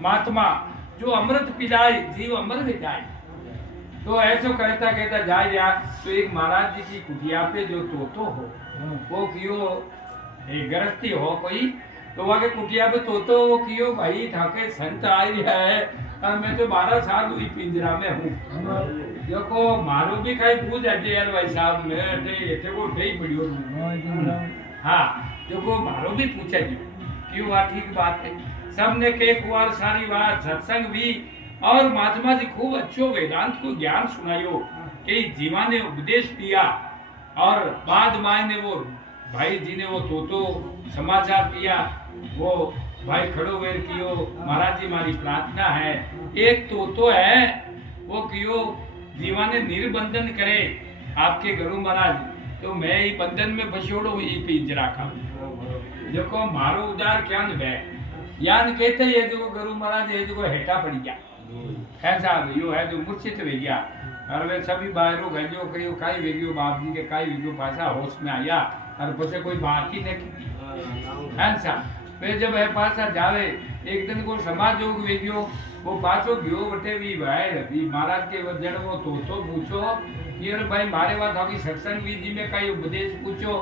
महात्मा जो अमृत पिलाए जीव अमर हो जाए। तो ऐसो कहता कहता जाए यार, तो एक महाराज जी की कुटिया पे जो तोतो हो वो कियो एक गृहस्थी हो कोई, तो वहाँ के कुटिया पे तोतो वो कियो भाई ठाके संत आ रहा है और मैं तो 12 साल हुई पिंजरा में हूँ। देखो मारो भी कहीं पूछ है यार भाई साहब मैं एटे को उठे ही पड़ियो। हाँ देखो मारो भी पूछे जो क्यों आ ठीक बात है। सबने के कुआर सारी बात सत्संग भी और महात्मा जी खूब अच्छो वेदांत को ज्ञान सुनायो कि जीवा ने उपदेश दिया और बाद माय ने वो भाई जी ने वो तो समाचार दिया वो भाई खड़ो वेर कियो महाराज जी मारी प्रार्थना है एक तो है वो कियो जीवा ने निर्बंधन करे आपके गुरु महाराज तो मैं ही बंधन में फसोड़ो ये पिंजरा का देखो मारो उदार क्या वे यान कहते ये जो गुरु महाराज ये जो हेटा पड़ गया ऐसा यो है जो मूर्छित हो गया और वे सभी बाहरों गयो कयो काई वेगियो बाप जी के काई वेगियो पासा होश में आया और पछे कोई बात ही नहीं ऐसा वे जब है पासा जावे एक दिन को समाज योग वेगियो वो पाछो गयो बटे भी भाई महाराज के वजन वो तो पूछो कि अरे भाई मारे बात होगी सत्संग विधि में कई उपदेश पूछो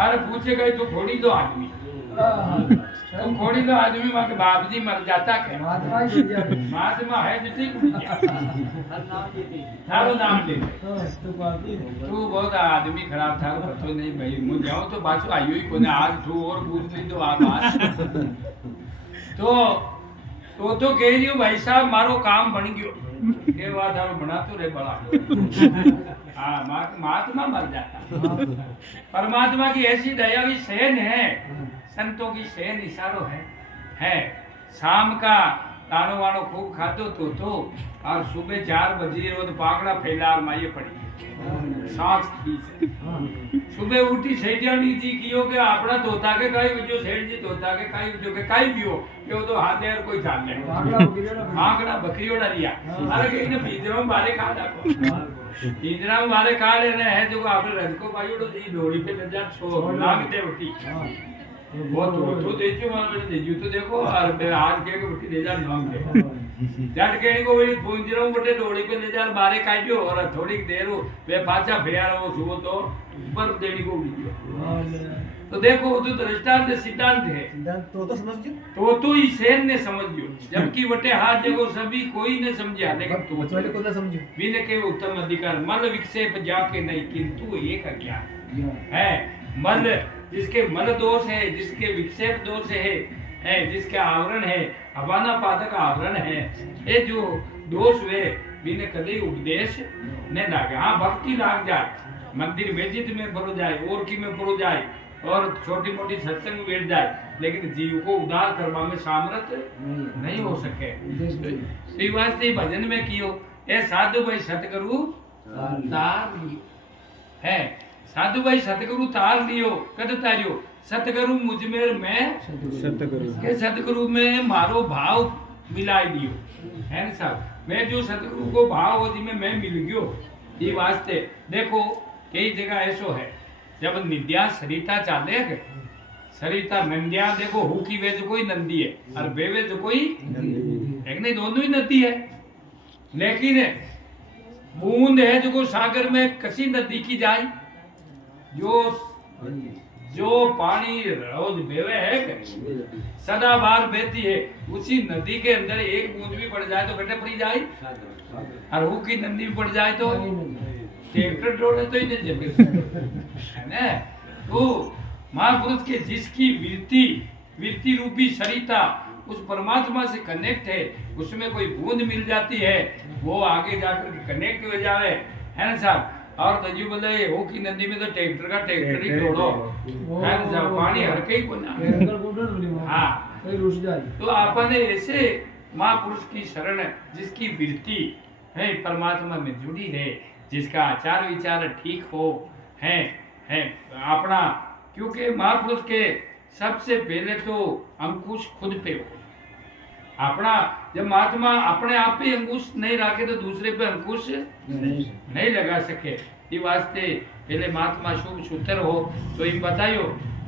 अरे पूछे गए तो खोड़ी दो आदमी तो खोड़ी दो आदमी वहाँ के बाप जी मर जाता क्या महात्मा है जो ठीक थारो नाम ले तू बहुत आदमी खराब था पतो नहीं भाई मुझे जाऊँ तो बाजू आयो ही कोने आज तू और पूछ ली तो आप तो कह रही हूँ भाई साहब मारो काम बन गयो ये बात हम बना तो रे बड़ा हाँ महात्मा मर जाता परमात्मा की ऐसी दया भी सहन है संतों की सहन इशारो है शाम का तानो वानो खूब खातो तो और सुबह 4 बजे रोज पाकड़ा फैला माये पड़ी सांस खींच सुबह उठी सेठियाणी जी कियो के आपड़ा तोता के काई विजो सेठ जी तोता के काई विजो के काई बियो के वो तो हाथ यार कोई जान ले आंकड़ा बकरियों डरिया अरे के ने पिंजरा में बारे खा डाको पिंजरा में बारे खा लेने है जो आपने रज को पायो तो जी डोरी पे ले जा छो लागते उठी वो तो देखो मैंने देखो तो देखो और मैं आज के उठी ले जा नाम दे जट के को वही पुंजरों बटे डोरी पे ले जा बारे काटियो और थोड़ी देर वे पाछा फेर वो सुबह तो ऊपर देनी को लीजियो तो देखो वो तो दृष्टांत सिद्धांत है तो समझ तो ही सेन ने समझ लियो जबकि बटे हाथ देखो सभी कोई ने समझा लेकिन तो वाले को ना समझो बिन के उत्तम अधिकार मल विक्षेप जाके नहीं किंतु एक अज्ञान है मल जिसके मल दोष है जिसके विक्षेप दोष है जिसके आवरण है अपाना पादक आवरण है ये जो दोष वे बिन कदे उपदेश ने लागे हाँ भक्ति लाग जाए मंदिर मस्जिद में पढ़ो जाए और की में पढ़ो जाए और छोटी मोटी सत्संग में बैठ जाए लेकिन जीव को उद्धार करवा में सामर्थ्य नहीं हो सके तो वास्ते भजन में कियो ए साधु भाई सतगुरु तार है साधु भाई सतगुरु तार लियो कद तारियो सतगुरु मुझ में मैं सतगुरु में मारो भाव मिलाई दियो है ना साहब मैं जो सतगुरु को भाव हो जिसमें मैं मिल गयो ये वास्ते देखो कई जगह ऐसो है जब निद्या सरिता चाले सरिता नंदिया देखो हु की वेज कोई नंदी है और बेवेज कोई एक नहीं दोनों ही नदी है लेकिन बूंद है जो सागर में कसी नदी की जाए जो पानी रोज बेवे है सदा बार बहती है उसी नदी के अंदर एक बूंद भी पड़ जाए तो बेटे पड़ी जाए और हु की नदी भी पड़ जाए तो ट्रैक्टर डोले तो ही नहीं है ना तो महापुरुष के जिसकी वृत्ति रूपी सरिता उस परमात्मा से कनेक्ट है उसमें कोई बूंद मिल जाती है वो आगे जाकर कनेक्ट हो जाए है ना साहब और तजू बोले वो की नदी में तो ट्रैक्टर ही छोड़ो है ना साहब पानी हर कहीं को ना हाँ तो आपने ऐसे महापुरुष की शरण जिसकी वृत्ति है परमात्मा में जुड़ी है जिसका आचार विचार ठीक हो है अपना क्योंकि महापुरुष के सबसे पहले तो अंकुश खुद पे हो अपना जब महात्मा अपने आप पे अंकुश नहीं रखे तो दूसरे पे अंकुश नहीं लगा सके ये वास्ते पहले महात्मा शुभ सूत्र हो तो ये बताइयो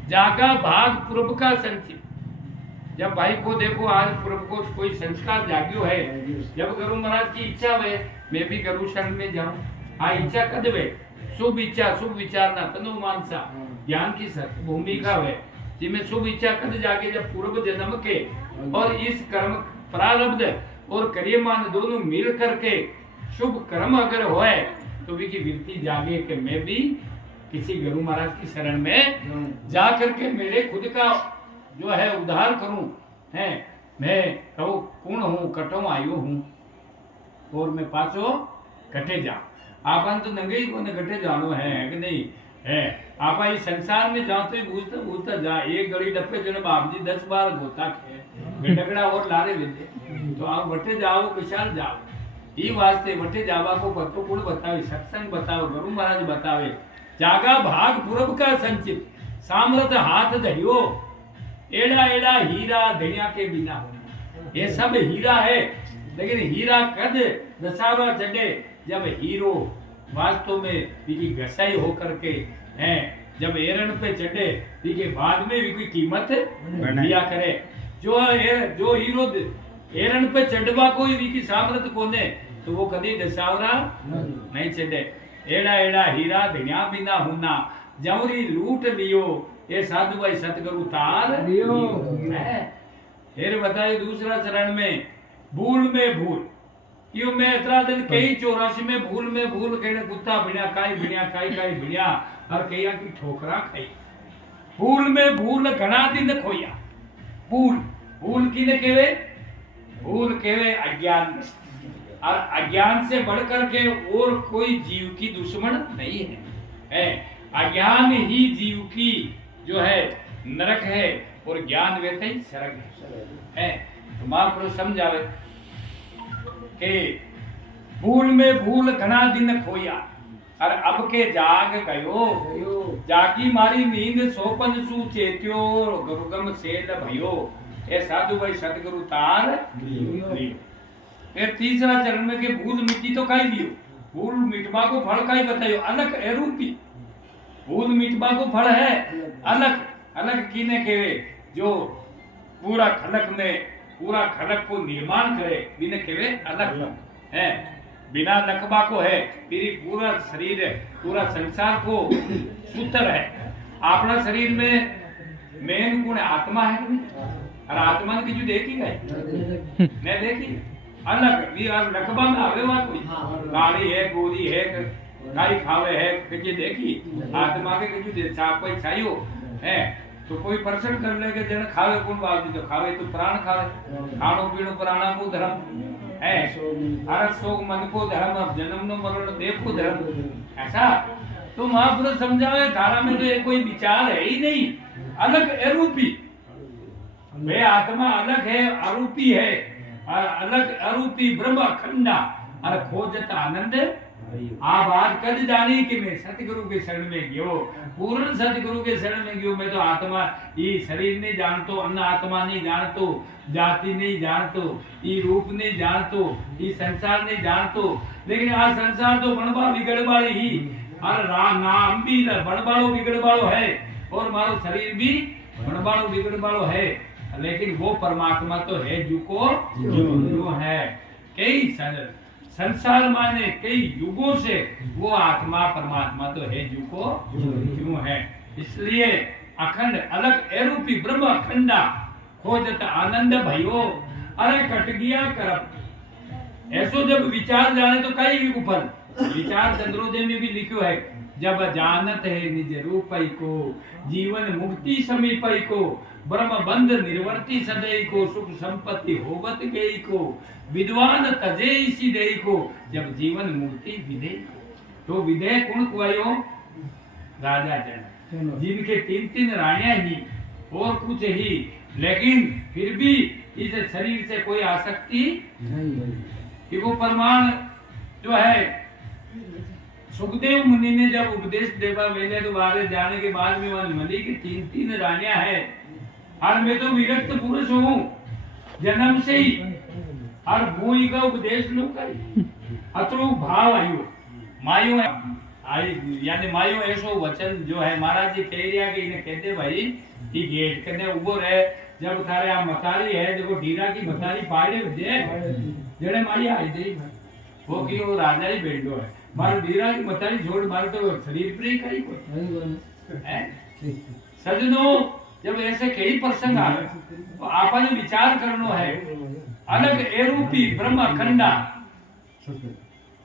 जागा भाग पूर्व का संचित जब भाई को देखो आज पूर्व को कोई संस्कार जाग्यो है, जब गुरु महाराज की इच्छा है मैं भी गुरु शरण में जाऊं, आ इच्छा कद वे शुभ इच्छा शुभ विचार ना तनु मानसा ज्ञान की सत भूमिका है जिसमें शुभ इच्छा कद जाके जब पूर्व जन्म के और इस कर्म प्रारब्ध और क्रियमान दोनों मिल करके शुभ कर्म अगर होए तो भी की वृत्ति जागे कि मैं भी किसी गुरु महाराज की शरण में जा करके मेरे खुद का जो है उद्धार करूं है। मैं कहूँ कौन हूँ कटो आयु हूँ और मैं पाछो कटे जा आपन तो नंगे ही कोने कटे जानो है कि नहीं है। आप इस संसार में जाओ तो पूछता पूछता जा एक गली डप्पे जो बाप जी 10 बार गोता खे डगड़ा और लारे विदे तो आप बटे जाओ विशाल जाओ ई वास्ते बटे जावा को भक्तों बतावे सत्संग बताओ गुरु महाराज बतावे जागा भाग पूर्व का संचित सामर्थ हाथ धरियो एड़ा एड़ा हीरा धनिया के बिना होना ये सब हीरा है लेकिन हीरा कद दशहरा चढ़े जब हीरो वास्तव में इसकी घसाई होकर के हैं जब एरन पे चढ़े इसके बाद में भी कोई कीमत दिया करे जो हीरो एरन पे चढ़वा कोई भी की सामर्थ कोने तो वो कभी दशहरा नहीं चढ़े एड़ा एड़ा हीरा धनिया बिना होना जवरी लूट लियो ये साधु भाई सतगुरु तार लियो है। फिर बताइए दूसरा चरण में भूल क्यों मैं इतना दिन कई 84 में भूल कहने कुत्ता बिना काई बिना और कई की ठोकरा खाई भूल घना दिन खोया भूल की ने केवे अज्ञान और अज्ञान से बढ़कर के और कोई जीव की दुश्मन नहीं है अज्ञान ही जीव की जो है नरक है और ज्ञान वैसे ही स्वर्ग है। तो महापुरुष समझावे कि भूल घना दिन खोया और अब के जाग गयो जागी मारी नींद सोपन सु चेत्यो गुरुगम सेल भयो ए साधु भाई सतगुरु तार लियो। फिर तीसरा चरण में के भूल मिट्टी तो काई लियो भूल मिटवा को फल काई बतायो अलग एरूपी भूल मिटवा को फल है अलग कीने केवे जो पूरा खलक को निर्माण करे बिना केवे अलग है बिना लकबा को है फिर पूरा शरीर पूरा संसार को सूत्र है अपना शरीर में मेन गुण आत्मा है और आत्मा की जो देखी गए मैं देखी अलग भी लकबा में आवे वहां कोई काली है गोरी है गाय खावे है कि देखी आत्मा के जो छाप कोई छायो है तो कोई पर्सन कर ले के जन खावे कौन बात तो खावे तो प्राण खावे खाणो पीणो प्राणा को धर्म है हर शोक मन को धर्म जन्म नो मरण देव को धर्म ऐसा तो महापुरुष समझावे धारा में तो ये कोई विचार है ही नहीं अलग अरूपी वे आत्मा अलग है अरूपी है और अलग अरूपी ब्रह्म अखंडा और खोजत आनंद बात कद जानी कि मैं सतगुरु के शरण में गयो पूर्ण सतगुरु के शरण में गयो मैं तो आत्मा ये शरीर नहीं जानतो अन्न आत्मा नहीं जानतो जाति नहीं जानतो ये रूप नहीं जानतो ये संसार नहीं जानतो लेकिन आज संसार तो बनबा बिगड़बाड़ी ही और नाम भी बनबाड़ो बिगड़बाड़ो है और मारो शरीर भी बनबाड़ो बिगड़बाड़ो है लेकिन वो परमात्मा तो है जो है कई संसार माने कई युगों से वो आत्मा परमात्मा तो है जो है इसलिए अखंड अलग एरूपी ब्रह्म अखंडा खोजत आनंद भयो अरे कट गया करप ऐसो जब विचार जाने तो कई भी ऊपर विचार चंद्रोदय में भी लिखो है जब जानत है निज रूपई को जीवन मुक्ति समीपई को ब्रह्म बंध निर्वर्ती सदैव को सुख संपत्ति होवत गई को विद्वान तजे इसी दे को जब जीवन मुक्ति विधेय तो विधेय कौन कुआयो राजा जन जिनके 3 रानियां ही और कुछ ही लेकिन फिर भी इस शरीर से कोई आसक्ति नहीं कि वो प्रमाण जो है सुखदेव मुनि ने जब उपदेश देवा वेले द्वारे जाने के बाद में मनी की 3 रानियां है और मैं तो विरक्त पुरुष हूँ जन्म से ही और भूई का उपदेश लो करी अतरो भाव आयु मायु आई यानी मायु ऐसो वचन जो है महाराज जी कह रिया कि इन्हें कहते भाई कि गेट कने उबो रहे जब थारे आ मतारी है देखो ढीरा की मतारी पाड़े दे जेड़े माई आई दे वो की वो राजा ही बैठो है मारो ढीरा की मतारी छोड़ मारो तो शरीर पर ही करी कोई है? सजनो जब ऐसे कई प्रसंग आवे तो आपने विचार करनो है अलग एरूपी ब्रह्म अखंडा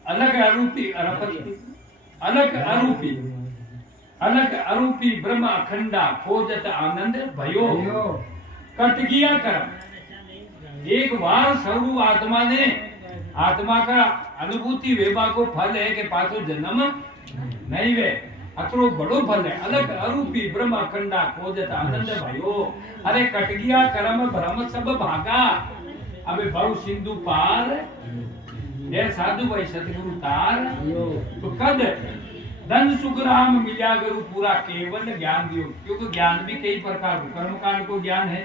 अलग अरूपी अलग अरूपी ब्रह्म अखंडा खोजत आनंद भयो कट गया कर्म एक बार सर्व आत्मा ने आत्मा का अनुभूति वेबा को फल है कि पाछो जन्म नहीं वे अतरो बड़ो फल है अलग अरूपी ब्रह्म अखंडा खोजत आनंद भयो अरे कट गया कर्म भ्रम सब भागा अबे बहु सिंधु पार ये साधु भाई सतगुरु तार तो कद धन सुख राम मिल्या गुरु पूरा केवल ज्ञान दियो क्योंकि ज्ञान भी कई प्रकार कर्म कांड को ज्ञान है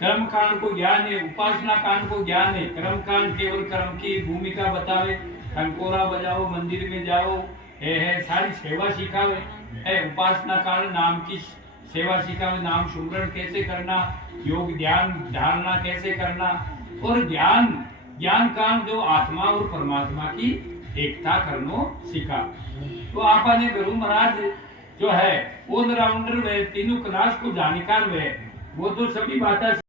कर्म कांड को ज्ञान है उपासना कांड को ज्ञान है कर्म कांड केवल कर्म की भूमिका बतावे खनकोरा बजाओ मंदिर में जाओ है सारी सेवा सिखावे है उपासना कांड नाम की सेवा सिखावे नाम सुमरण कैसे करना योग ध्यान धारणा कैसे करना और ज्ञान कांड जो आत्मा और परमात्मा की एकता करनो सिखा तो आपने गुरु महाराज जो है ऑलराउंडर वे तीनों क्लास को जानकार वे वो तो सभी बातें